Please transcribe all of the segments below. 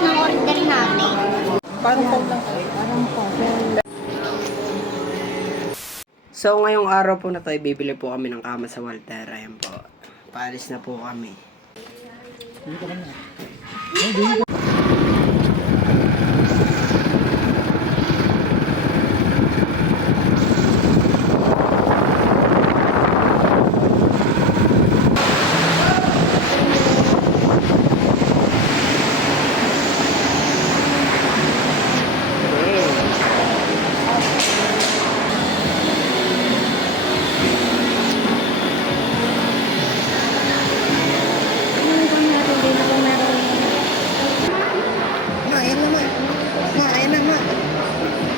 ng order namin. Parang phone lang tayo. Parang phone. So, ngayong araw po na tayo, bibili po kami ng kama sa Walter. Ayan po. Paalis na po kami.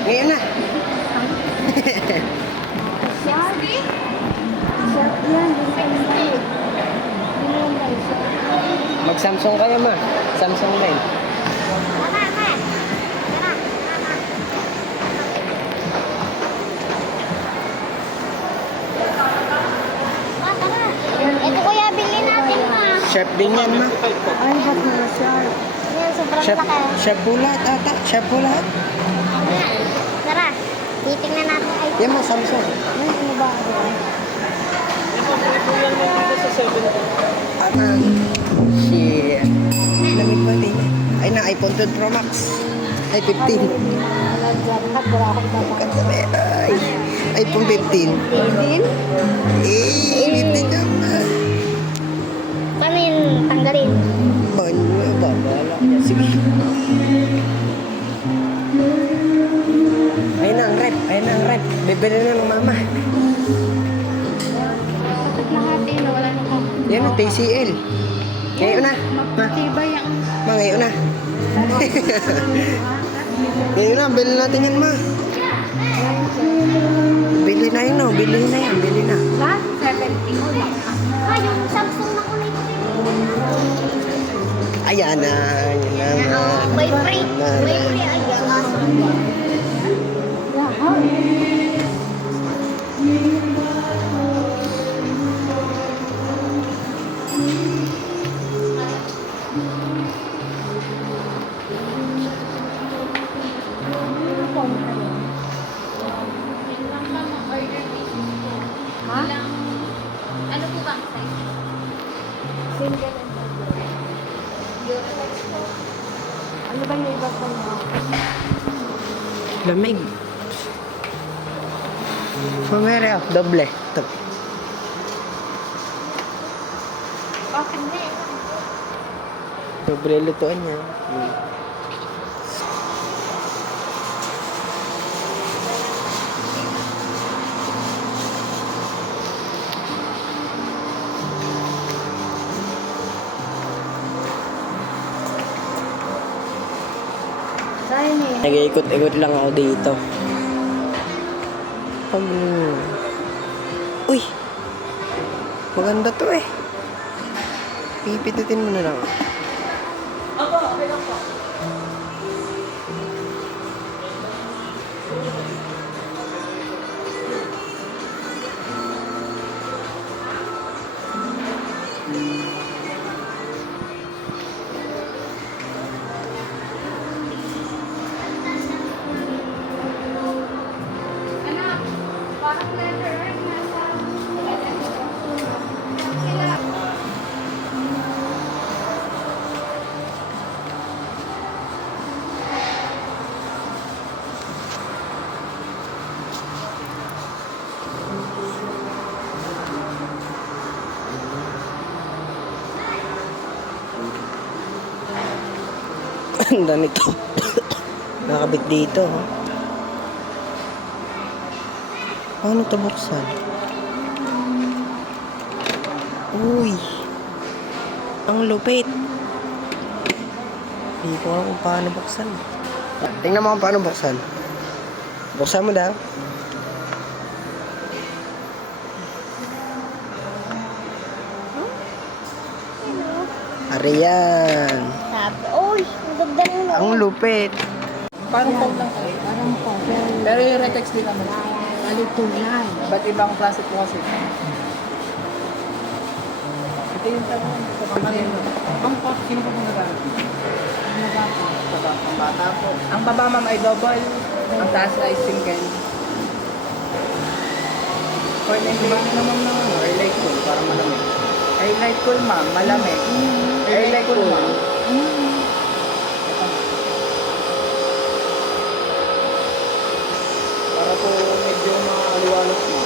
Ngayon na. Sorry? Yan, Mag-Samsung kayo, ma. Samsung line. Tara, ma. Tara. Ma, tara. Ito kuya, bilhin natin, ma. Chef din yan, ma. Ay, ba't mga sharp? Yan, sobrang Chef, laki. chef bulat ata. Chef bulat. Tara, titingnan natin ay. Yan, ma. Samsung. Ay, ano ba? Shit. Lamig ba din? Ay na, iPhone 12 Pro Max. Ay, 15. Katabi. Ay, iPhone 15. 15? Eh, 15 ka pa. Paano yun tanggalin? Paano nga ba? Wala. Sige. Ayun na ang rep. Ayun na ang rep. Bibili na ng mama. Lahat eh, wala na ko. Yan na, TCL. Ngayon na. Ma, Matibay ang... ma, ngayon na. Ngayon na, bilhin natin yan, ma. Bili na yun, no? Bili na yan, bili na. Ba? 70 mo lang. Ah, yung Samsung na ulit. Ayan na, yun na, ma. By free. By free. Ayan. Ha? Ano po ba ang size? Single and double. Ano ba yung iba ko mo? Lamig. Mamere ako, doble. Ito. Bakit na eh? Doble lutuan niya. Saan eh? Nag-iikot-ikot lang ako dito. Uy! Maganda to eh. Pipitutin mo na lang. Opo, okay lang po. Anak, parang letter nasa... Ang dami to. Nakabit dito. Ha? Paano ito buksan? Uy! Ang lupit. Hindi ko alam kung paano buksan. Tingnan mo kung paano buksan. Buksan mo daw. Ariyan. Sabi, oy, ang ganda ng Ang lupit. Parang phone lang tayo. Parang phone. Pero yung retext din naman. Bali tunay. Ba't ibang klase po kasi? Ito yung tanong. Ang pa, sino pa pong nag-aaral? Ano ba po? Bata po. Ang baba ma'am ay double. Ang taas ay single. 490 Diba naman na airlight cool para malamig. Airlight cool ma'am, malamig. Airlight cool ma'am. Para po medyo maaliwalas mo.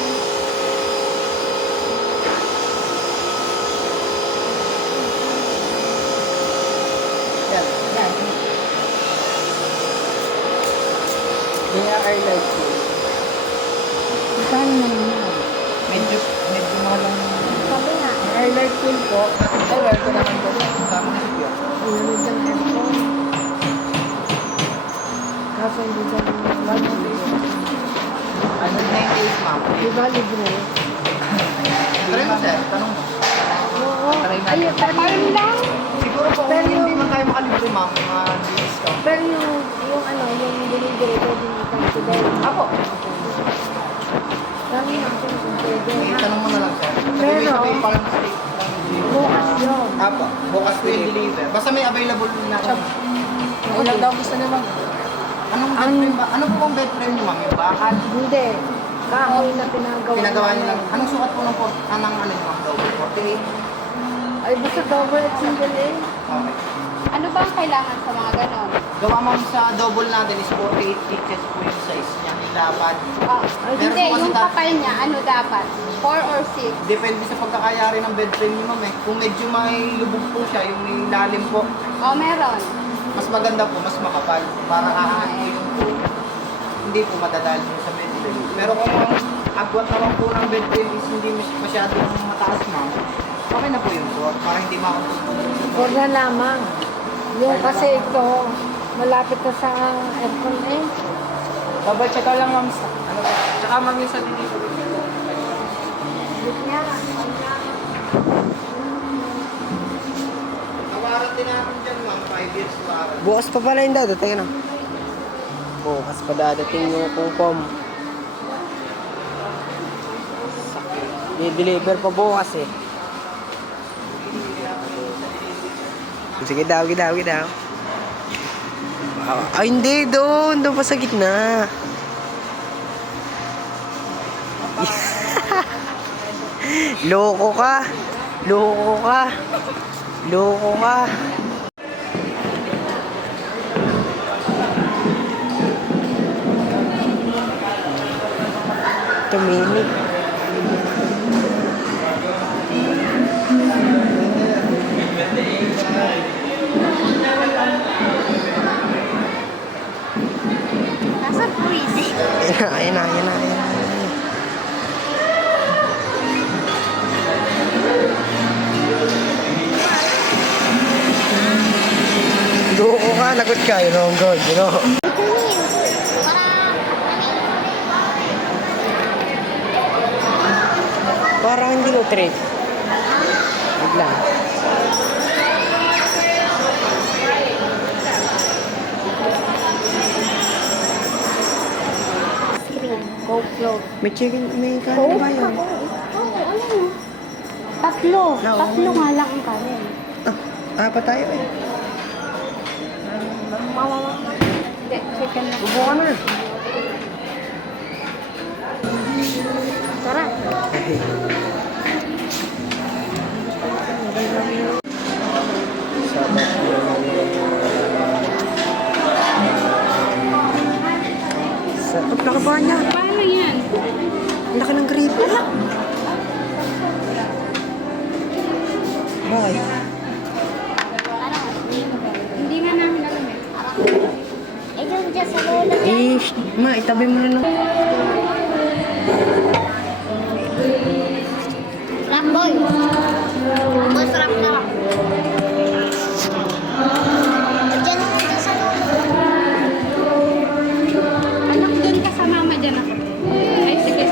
Yan. Yan. Hindi nga airlight cool. Magkano naman yun? Medyo mahal lang. Sabi nga, Ang airlight cool po, ay well ko naman po. Tama na siya. ilamig ng aircon. Kaso hindi dyan Ano 98 ma'am? Di ba libre? Try mo sir, tanong mo. Oo. Try natin. Ayun, parang lang. Siguro po kung hindi man tayo makalibre ma'am, mga discount. Pero yung ano, yung delivery, pwede mo consider. Apo. Dami natin kung pwede. Eh, tanong mo na lang sir. Pero- Sabihin pa lang sa Bukas yun. Apo, bukas po yung deliver. Basta may available na. Ilang daw gusto nyo ma'am? Anong bed frame ba? Ano po bang bed frame niyo ma'am? Yung bakal? Hindi. Kahoy na pinagawa. Pinagawa niyo namin. lang. Anong sukat po ng anong ano niyo ma'am? Double 48? Ay, basta double at single eh. Okay. Ano ba ang kailangan sa mga ganon? Gawa ma'am sa double natin is 48 inches po yung size niya. Yung lapad. Ah, Meron hindi, po kasi yung kapal niya, ano dapat? 4 or 6? Depende sa pagkakayari ng bed frame niyo ma'am eh. Kung medyo may lubog po siya, yung may lalim po, O, meron. mas maganda po, mas makapal. Para Ah, aangat po eh. yung hindi po madadali po sa bed frame. Pero kung ang agwat naman po ng bed frame is hindi masyadong mataas ma'am, okay na po yun po. Para hindi makapag. Huwag na lamang. Yung kasi ito, malapit na sa aircon eh. Double check lang ma'am sa ano po. Tsaka ma'am yung sa delivery. Bit niya. Nawaran din namin dyan ma'am, 5 years waran. Bukas pa pala yung dadating, ano? Bukas pa dadating yung kungkom. I-deliver pa bukas eh. Sige daw, gidaw. Ay, hindi, doon. Doon pa sa gitna. Loko ka. Tumingin. Nasa freeze. Ayan na. Loko ka, lagot ka. You know, God, you know. Parang hindi ko trip. Bigla. Screen. GoPro. May chicken, may Oo, kanin ba yun? ano? Tatlo. No. Tatlo nga lang ang kanin. Apat tayo eh. Hindi, chicken lang. Bubo ka na. Sarap. Sarap na kabahan niya. Paano yan? Ang laki ng gripo. Bakit? Hindi nga namin alam eh. Eh, dyan sa lola. Ma, itabi mo na lang. Rap boy. Masarap na. Dyan sa lola. Anak, doon ka sa mama dyan ako. Ay, sige.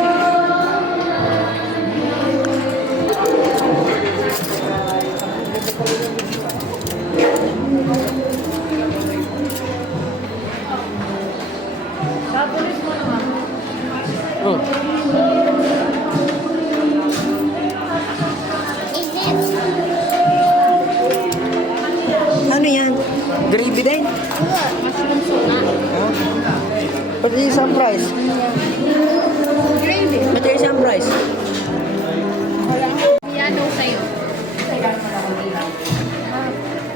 Ano yan? Gravy din? Mushroom suna. Ha? Pati isang price. Gravy. Pati isang price. Yan daw sa'yo.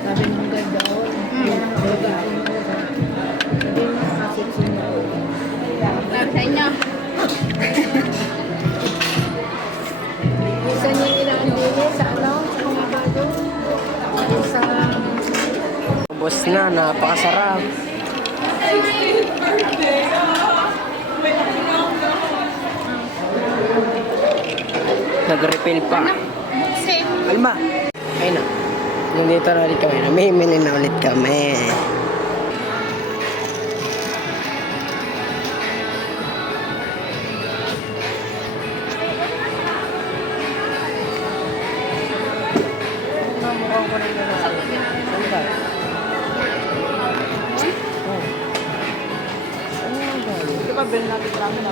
Sabi mo ganda o. Babae mo. Sabi mo kasi sino. Sabi sa inyo. Isa niya inaandili sa ano, sa mga bago. Sa Ubos na, napakasarap. Nag-refill pa. Buksin. Alma! Ayun na. Nandito na ulit kami. Namimili na ulit kami. Di ba, bilhin natin namin na.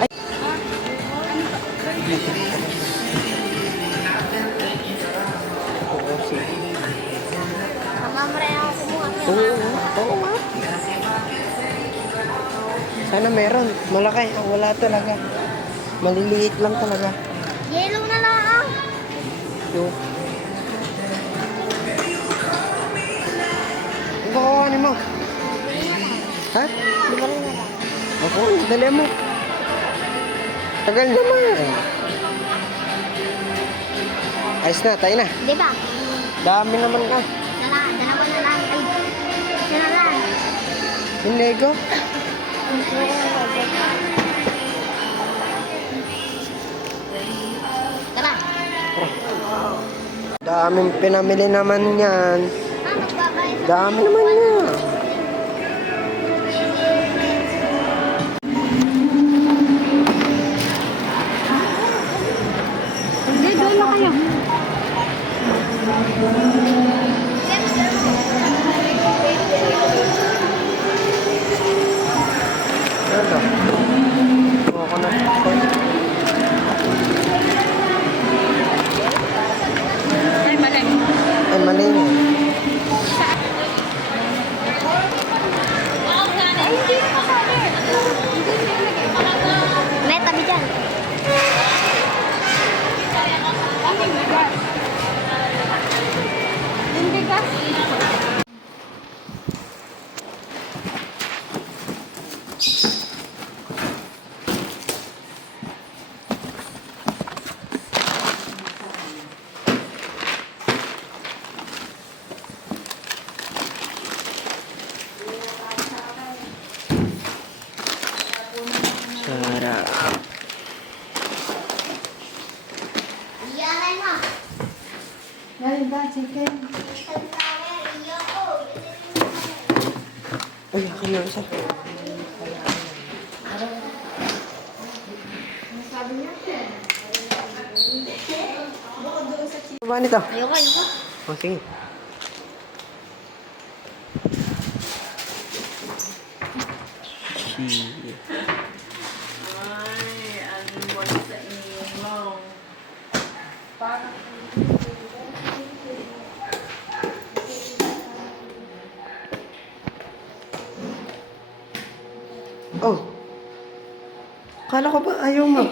Mama, rin ako kumuha. Oo nga. Sana meron. Malaki. Wala talaga. Maliliit lang talaga. Yellow na lang. Yung... Ito kawanin mo. Ha? Di ba rin na lang? Ako, dali mo. Tagal naman. Ayos na, tayo na. Di ba? Dami naman ka. Dalawa na lang. Ay, isa na lang. Yung Lego? Tara. Daming pinamili naman yan. Magbabayad sa Dami naman yan. Hindi, doon na kayo. Ano? Kuha ko na. Ay, mali. Ay, mali nga. May tabi dyan. Hindi ka? Sarap. Iyakan mo. Galing ba, chicken? Ay, akin na isa. Ano ba nito? Ayoko, ayoko. Oh, sige. Oh. Kala ko ba ayaw mo?